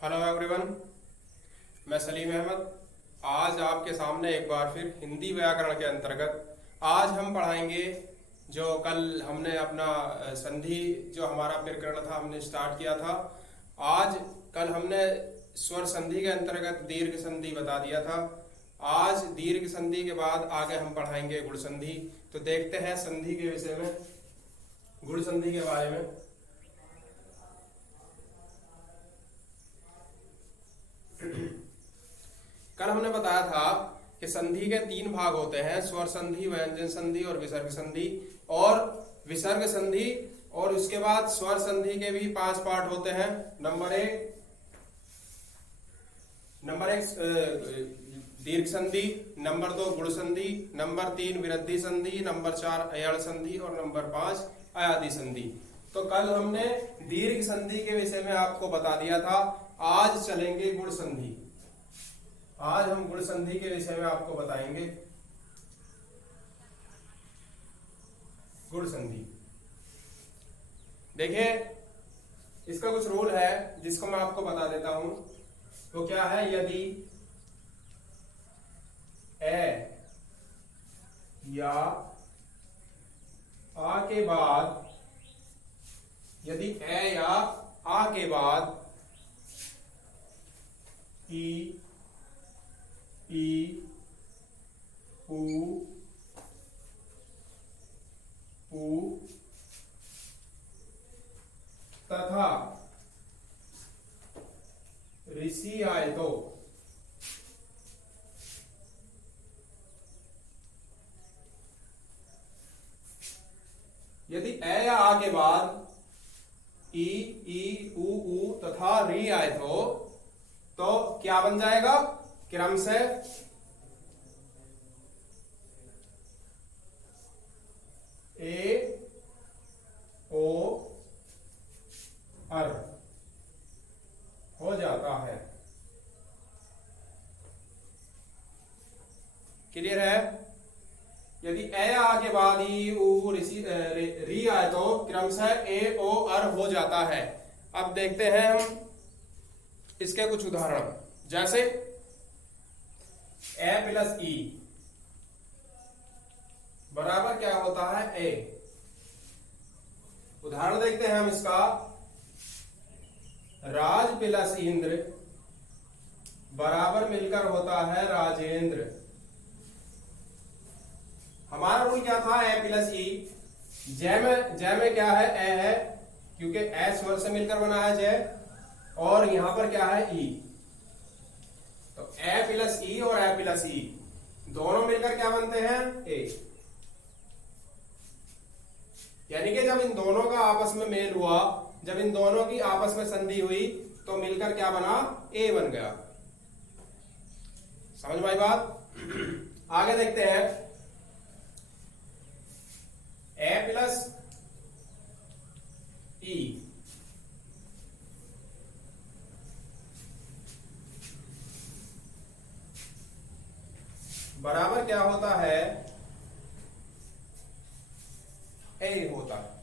Hello everyone, मैं सलीम अहमद। आज आपके सामने एक बार फिर हिंदी व्याकरण के अंतर्गत आज हम पढ़ाएंगे जो कल हमने अपना संधि जो हमारा प्रकरण था हमने स्टार्ट किया था। आज कल हमने स्वर संधि के अंतर्गत दीर्घ संधि बता दिया था। आज दीर्घ संधि के बाद आगे हम पढ़ाएंगे गुण संधि। तो देखते हैं संधि के विषय में, गुण संधि के बारे में। कल हमने बताया था कि संधि के 3 भाग होते हैं, स्वर संधि, व्यंजन संधि और विसर्ग संधि। और विसर्ग संधि और उसके बाद स्वर संधि के भी 5 पार्ट होते हैं। नंबर एक दीर्घ संधि, नंबर 2 गुण संधि, नंबर 3 विरद्धि संधि, नंबर 4 अयण संधि और नंबर 5 अयादि संधि। तो कल हमने दीर्घ संधि के विषय में आपको बता दिया था। आज चलेंगे गुण संधि। आज हम गुण संधि के विषय में आपको बताएंगे। गुण संधि देखिए, इसका कुछ रूल है जिसको मैं आपको बता देता हूं। तो क्या है, यदि ए या आ के बाद, यदि ए या आ के बाद ई ऊ तथा ऋषि आए तो यदि ए या आ के बाद ई ऊ तथा री आए तो क्या बन जाएगा? क्रम से ए ओ अर हो जाता है। क्लियर है? यदि ए आ के बाद ई ऊ री आए तो क्रम से ए ओ अर हो जाता है। अब देखते हैं हम इसके कुछ उदाहरण। जैसे ए प्लस ई बराबर क्या होता है? ए। उदाहरण देखते हैं हम इसका। राज प्लस इंद्र बराबर मिलकर होता है राजेंद्र। हमारा रूल क्या था? ए प्लस ई। जय में क्या है? ए है, क्योंकि ए स्वर से मिलकर बना है जय। और यहां पर क्या है? ई। तो ए प्लस ई और ए प्लस ई दोनों मिलकर क्या बनते हैं? ए। यानी कि जब इन दोनों का आपस में मेल हुआ, जब इन दोनों की आपस में संधि हुई तो मिलकर क्या बना? ए बन गया। समझ में आई बात? आगे देखते हैं। ए प्लस ई बराबर क्या होता है? ए होता है।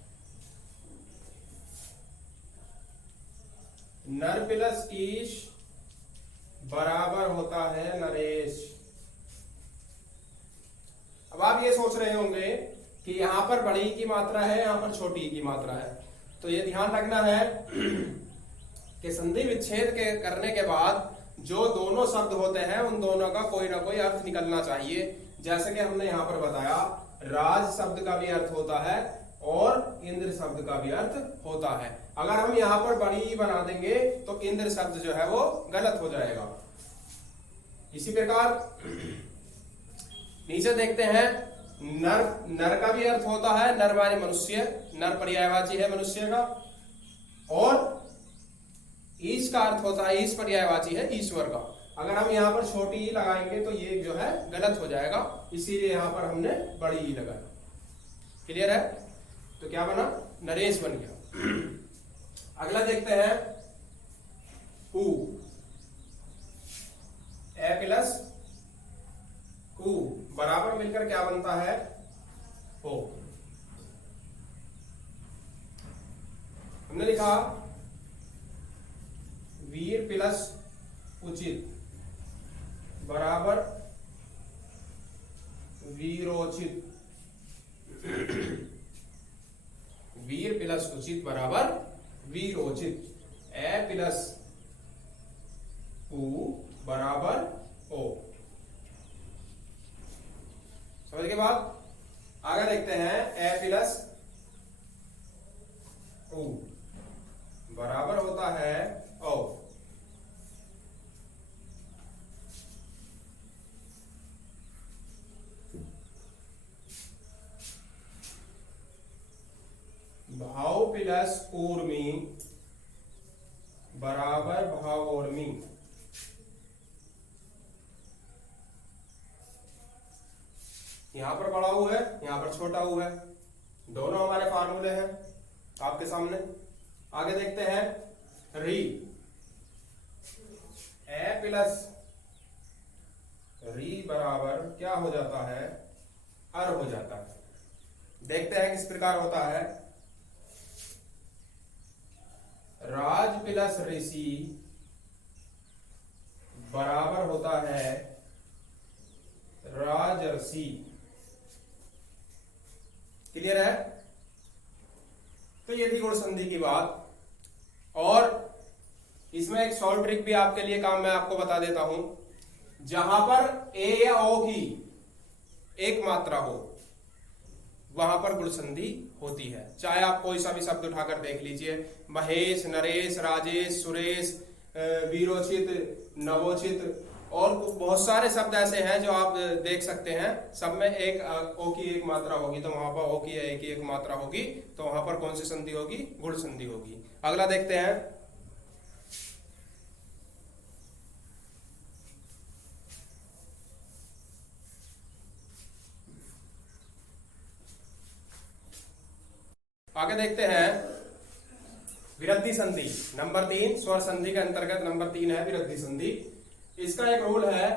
नर प्लस ईश बराबर होता है नरेश। अब आप ये सोच रहे होंगे कि यहां पर बड़ी की मात्रा है, यहां पर छोटी की मात्रा है। तो ये ध्यान रखना है कि संधि विच्छेद के करने के बाद जो दोनों शब्द होते हैं उन दोनों का कोई ना कोई अर्थ निकलना चाहिए। जैसे कि हमने यहां पर बताया, राज शब्द का भी अर्थ होता है और इंद्र शब्द का भी अर्थ होता है। अगर हम यहां पर बड़ी बना देंगे तो इंद्र शब्द जो है वो गलत हो जाएगा। इसी प्रकार नीचे देखते हैं, नर का भी अर्थ होता है, नर माने मनुष्य, नर पर्यायवाची है मनुष्य का। और ईश का अर्थ होता है, ईश पर्यायवाची है ईश्वर का। अगर हम यहाँ पर छोटी ई लगाएंगे तो ये जो है गलत हो जाएगा, इसीलिए यहां पर हमने बड़ी ई लगाया। क्लियर है? तो क्या बना? नरेश बन गया। अगला देखते हैं, ऊ। ए प्लस ऊ बराबर मिलकर क्या बनता है? ओ। हमने लिखा वीर प्लस उचित बराबर वीरोचित। वीर प्लस उचित बराबर वीरोचित। ए प्लस उ बराबर ओ। समझ के बाद आगे देखते हैं। ए प्लस उ बराबर होता है ओ। भाव प्लस ऊर्मी बराबर भावोर्मी। यहां पर बड़ा ऊ है, यहां पर छोटा ऊ है, दोनों हमारे फार्मूले हैं आपके सामने। आगे देखते हैं। री ए प्लस री बराबर क्या हो जाता है? अर हो जाता है। देखते हैं किस प्रकार होता है। राज प्लस ऋषि बराबर होता है राजर्षि। क्लियर है? तो ये थी गुण संधि की बात। और इसमें एक शॉर्ट ट्रिक भी आपके लिए काम मैं आपको बता देता हूं। जहां पर ए या ओ की एक मात्रा हो वहां पर गुण संधि होती है। चाहे आप कोई सा भी शब्द उठाकर देख लीजिए, महेश, नरेश, राजेश, सुरेश, वीरोचित, नवोचित और बहुत सारे शब्द ऐसे हैं जो आप देख सकते हैं। सब में एक ओ की एक मात्रा होगी, तो वहां पर ओ की ए की एक मात्रा होगी, तो वहां पर कौन सी संधि होगी? गुण संधि होगी। अगला देखते हैं। आगे देखते हैं विरद्धि संधि नंबर 3। स्वर संधि के अंतर्गत नंबर 3 है विरद्धि संधि। इसका एक रूल है,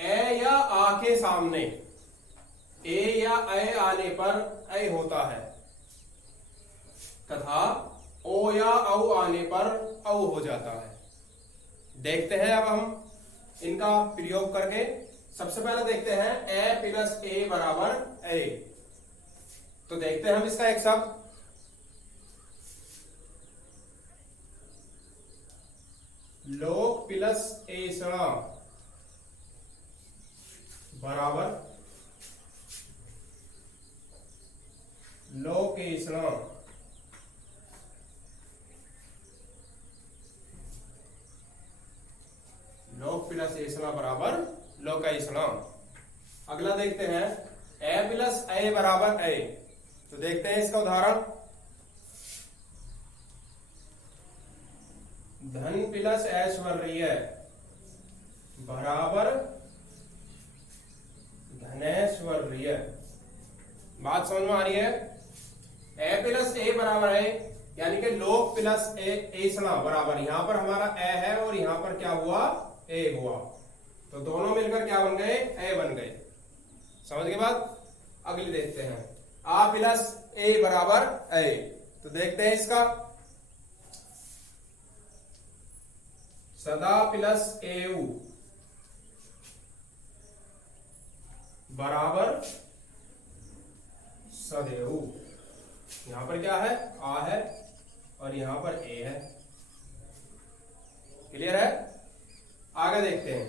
ए या आ के सामने ए या ए आने पर ए होता है तथा ओ या औ आने पर औ हो जाता है। देखते हैं अब हम इनका प्रयोग करके। सबसे पहले देखते हैं ए प्लस ए बराबर ए। तो देखते हैं हम इसका एक शब्द। लोक प्लस ऐसा बराबर लोकेशना। लोक प्लस ऐसा बराबर लोकेशना। अगला देखते हैं ए प्लस ए बराबर ए। तो देखते हैं इसका उदाहरण। धन प्लस ऐश्वर्य बराबर धनैश्वर्य। बात समझ में आ रही है? ए प्लस ए बराबर है, यानी कि लोक प्लस ए ऐसा बराबर, यहां पर हमारा ए है और यहां पर क्या हुआ? ए हुआ। तो दोनों मिलकर क्या बन गए? ए बन गए। समझ के बाद अगली देखते हैं। आ प्लस ए बराबर ए। तो देखते हैं इसका। सदा प्लस एऊ बराबर सदैव। यहां पर क्या है? आ है और यहां पर ए है। क्लियर है? आगे देखते हैं।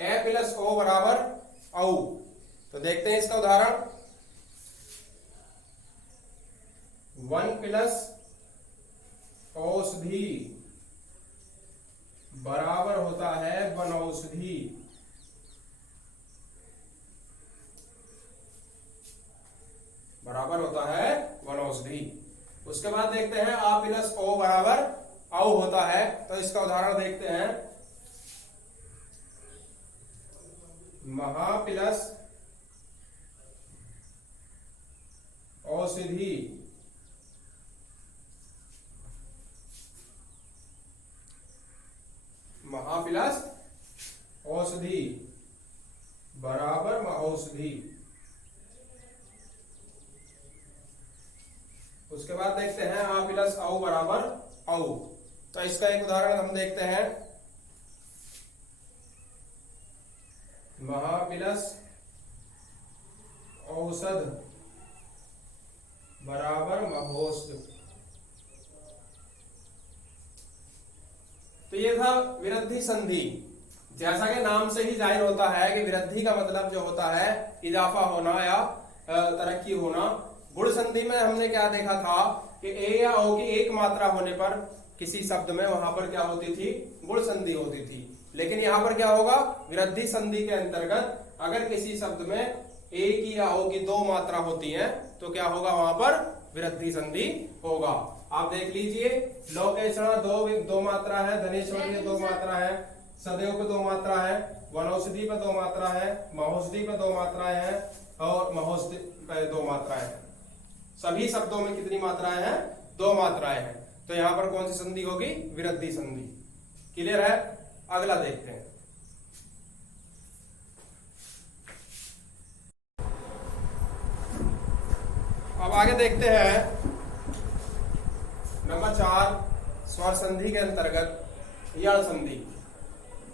ए प्लस ओ बराबर औ। तो देखते हैं इसका उदाहरण। वन प्लस औषधि बराबर होता है वनौषधि। बराबर होता है वनौषधि। उसके बाद देखते हैं आ प्लस ओ बराबर औ होता है। तो इसका उदाहरण देखते हैं। महा प्लस औषधि महा प्लस औषधि बराबर महौषधि। उसके बाद देखते हैं आ प्लस औ बराबर औ। तो इसका एक उदाहरण हम देखते हैं, महा प्लस औषध बराबर महोषध। तो ये था विरद्धि संधि। जैसा कि नाम से ही जाहिर होता है कि विरद्धि का मतलब जो होता है इजाफा होना या तरक्की होना। गुण संधि में हमने क्या देखा था कि ए या ओ की एक मात्रा होने पर किसी शब्द में वहां पर क्या होती थी, गुण संधि होती थी। लेकिन यहाँ पर क्या होगा, विरद्धि संधि के अंतर्गत अगर किसी शब्द में ए की या ओ की दो मात्रा होती है तो क्या होगा, वहां पर विरद्धि संधि होगा। आप देख लीजिए, लोकेशण दो मात्रा है, धनेश्वर में दो मात्रा है, सदैव पे दो मात्रा है, वनौषधि पे दो मात्रा है, महोषधि पे दो मात्राएं हैं और महोषधि पे दो मात्राएं हैं। सभी शब्दों में कितनी मात्राएं हैं, दो मात्राएं हैं। तो यहां पर कौन सी संधि होगी, विरद्धि संधि। क्लियर है? अगला देखते हैं। अब आगे देखते हैं नंबर 4, स्वर संधि के अंतर्गत यण संधि।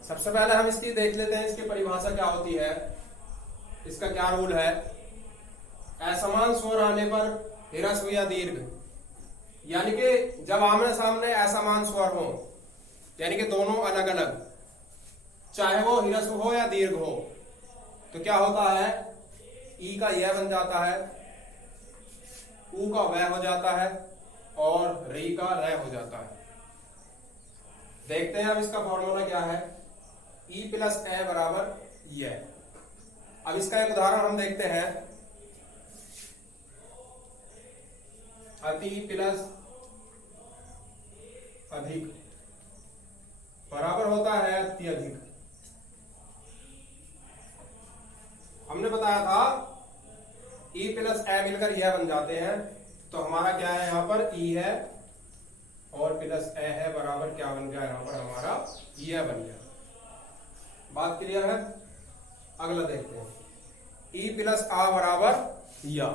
सबसे पहले हम इसकी देख लेते हैं, इसकी परिभाषा क्या होती है, इसका क्या रूल है। असमान स्वर आने पर ह्रस्व या दीर्घ, यानी कि जब आमने सामने असमान स्वर हो, यानी कि दोनों अलग अलग, चाहे वो ह्रस्व हो या दीर्घ हो, तो क्या होता है, ई का यह बन जाता है, ऊ का वह हो जाता है और री का र हो जाता है। देखते हैं अब इसका फॉर्मूला क्या है, ई प्लस ए बराबर ये। अब इसका एक उदाहरण हम देखते हैं, अति प्लस अधिक बराबर होता है अत्यधिक। हमने बताया था ई प्लस ए मिलकर यह बन जाते हैं, तो हमारा क्या है, यहां पर ई है और प्लस ए है, बराबर क्या बन गया, यहां पर हमारा यह बन गया। बात क्लियर है? अगला देखते हैं, ई प्लस आ बराबर या।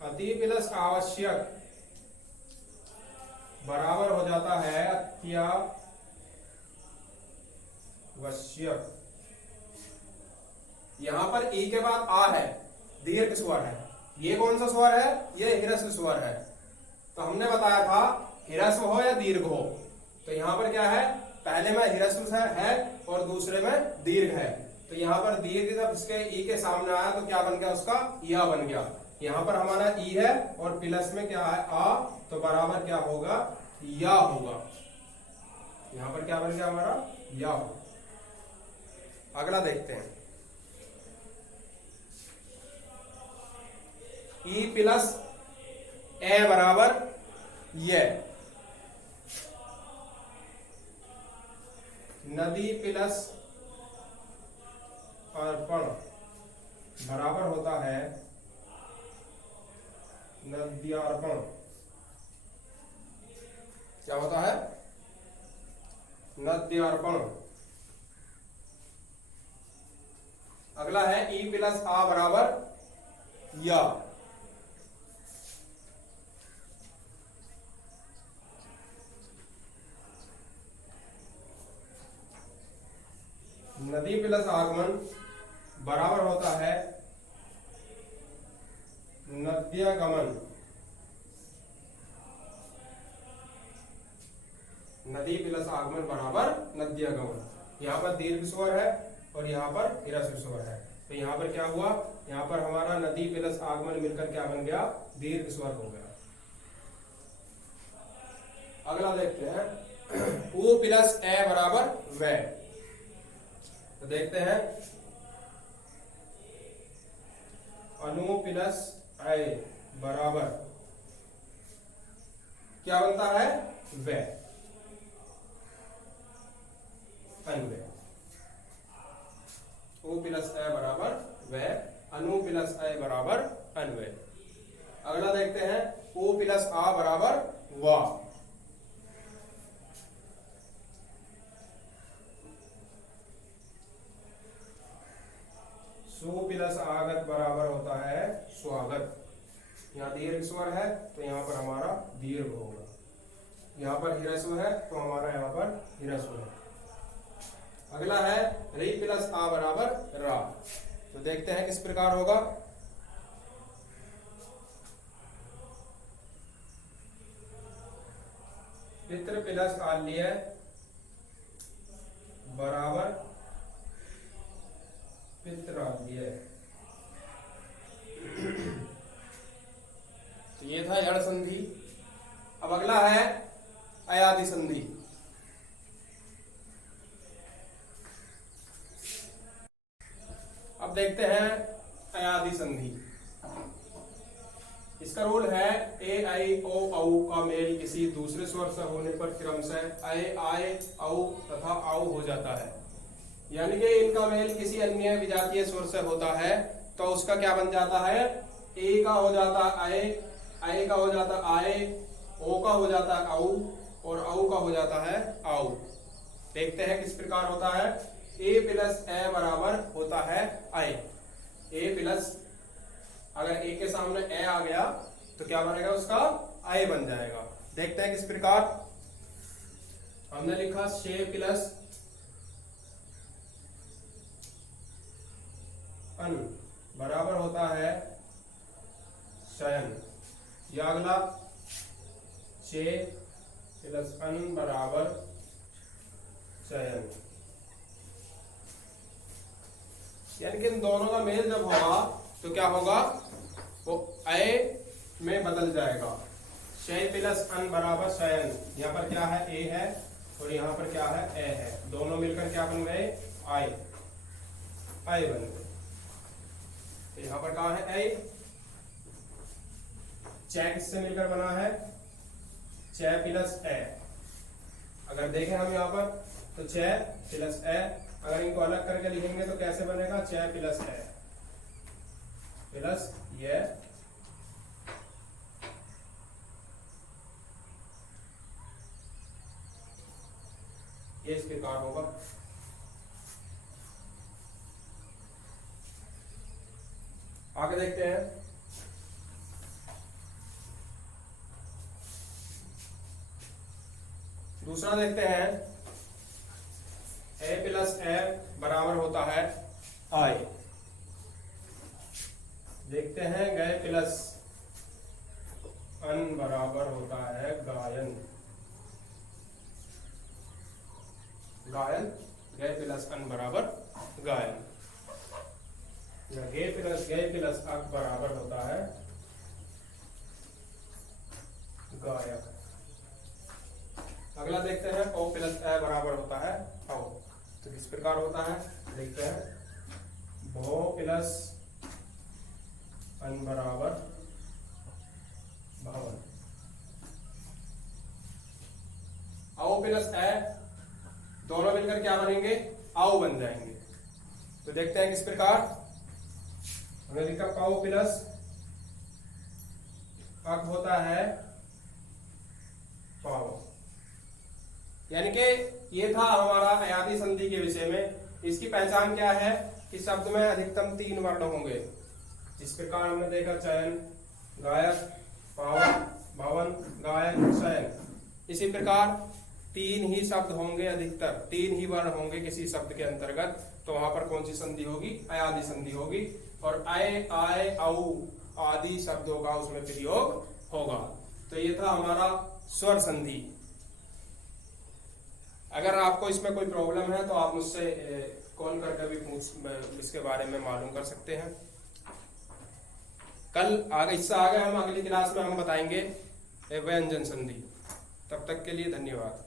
अति प्लस आवश्यक बराबर हो जाता है अत्यावश्यक। यहां पर ई के बाद आ है, दीर्घ स्वर है। ये कौन सा स्वर है, ये ह्रस्व स्वर है। तो हमने बताया था ह्रस्व हो या दीर्घ हो, तो यहां पर क्या है, पहले में ह्रस्व है और दूसरे में दीर्घ है। तो यहां पर दीर्घ जब इसके ई के सामने आया तो क्या बन गया, उसका या बन गया। यहां पर हमारा ई है और प्लस में क्या है, आ, तो बराबर क्या होगा, या होगा। यहां पर क्या बन गया हमारा, या होगा। अगला देखते हैं, ई प्लस ए बराबर ये। नदी प्लस अर्पण बराबर होता है नद्यार्पण। क्या होता है, नद्यार्पण। अगला है ई प्लस आ बराबर या। नदी प्लस आगमन बराबर होता है नद्यागमन। नदी प्लस आगमन बराबर नद्यागमन। यहां पर दीर्घ स्वर है और यहां पर ह्रस्व स्वर है, तो यहां पर क्या हुआ, यहां पर हमारा नदी प्लस आगमन मिलकर क्या बन गया, दीर्घ स्वर हो गया। अगला देखते हैं, ऊ प्लस ए बराबर वे। तो देखते हैं, अनु प्लस ए बराबर क्या बनता है, वे, अन्वय। ओ प्लस ए बराबर वे, अनु प्लस ए बराबर अन्वय। अगला देखते हैं, ओ प्लस आ बराबर वा। सु प्लस आगत बराबर होता है स्वागत। यहाँ दीर्घ स्वर है तो यहाँ पर हमारा दीर्घ होगा, यहाँ पर ह्रस्व है तो हमारा यहाँ पर ह्रस्व है। अगला है री प्लस आ बराबर रा। तो देखते हैं किस प्रकार होगा। पितृ प्लस आल्य बराबर पित्राल्य। तो ये था यण संधि। अब अगला है अयादि संधि। अब देखते हैं अयादि संधि। इसका रूल है ए आई ओ औ का मेल किसी दूसरे स्वर से होने पर क्रमशः अय आय औ तथा औ हो जाता है। यानी कि इनका मेल किसी अन्य विजातीय स्वर से होता है तो उसका क्या बन जाता है, ए का हो जाता अय, आय का हो जाता आय, ओ का हो जाता औ और औ का हो जाता है औ। देखते हैं किस प्रकार होता है। ए प्लस ए बराबर होता है आय। ए प्लस, अगर ए के सामने ए आ गया तो क्या बनेगा, उसका आय बन जाएगा। देखते हैं किस प्रकार। हमने लिखा शे प्लस अन बराबर होता है शयन। या अगला शे प्लस अन बराबर शयन। यानी कि इन दोनों का मेल जब होगा तो क्या होगा, वो अय में बदल जाएगा। शय प्लस अन बराबर शयन। यहाँ पर क्या है, ए है और यहाँ पर क्या है, ए है। दोनों मिलकर क्या बन गए, आय, आय बन गए। तो यहाँ पर कहा है अय, चय किससे मिलकर बना है, चय प्लस ए। अगर देखें हम यहाँ पर तो चय प्लस ए, अगर इनको अलग करके लिखेंगे तो कैसे बनेगा, चय प्लस ए प्लस ये इस प्रकार होगा। आगे देखते हैं। दूसरा देखते हैं, ए प्लस ए बराबर होता है आय। देखते हैं गए प्लस अन बराबर होता है गायन। गायन, गए प्लस अन बराबर गायन। गए प्लस अक बराबर होता है गायक। अगला देखते हैं ओ प्लस ए बराबर होता है औ। तो किस प्रकार होता है, देखते हैं। भो प्लस अन बराबर भवन। औ प्लस ए दोनों मिलकर क्या बनेंगे, आओ बन जाएंगे। तो देखते हैं किस प्रकार। हमने लिखा पाओ प्लस अक होता है पाओ। यानी कि ये था हमारा अयादी संधि के विषय में। इसकी पहचान क्या है कि शब्द में अधिकतम 3 वर्ण होंगे। जिस प्रकार हमने देखा चयन, गायक, पावन, भवन, गायन, शयन। इसी प्रकार 3 ही शब्द होंगे, अधिकतर 3 ही वर्ण होंगे किसी शब्द के अंतर्गत। तो वहां पर कौन सी संधि होगी, अयादी संधि होगी। और अय, आय, औ आदि शब्दों का उसमें प्रयोग होगा। तो ये था हमारा स्वर संधि। अगर आपको इसमें कोई प्रॉब्लम है तो आप मुझसे कॉल करके भी इसके बारे में मालूम कर सकते हैं। कल आगे, इससे आगे हम अगली क्लास में हम बताएंगे व्यंजन संधि। तब तक के लिए धन्यवाद।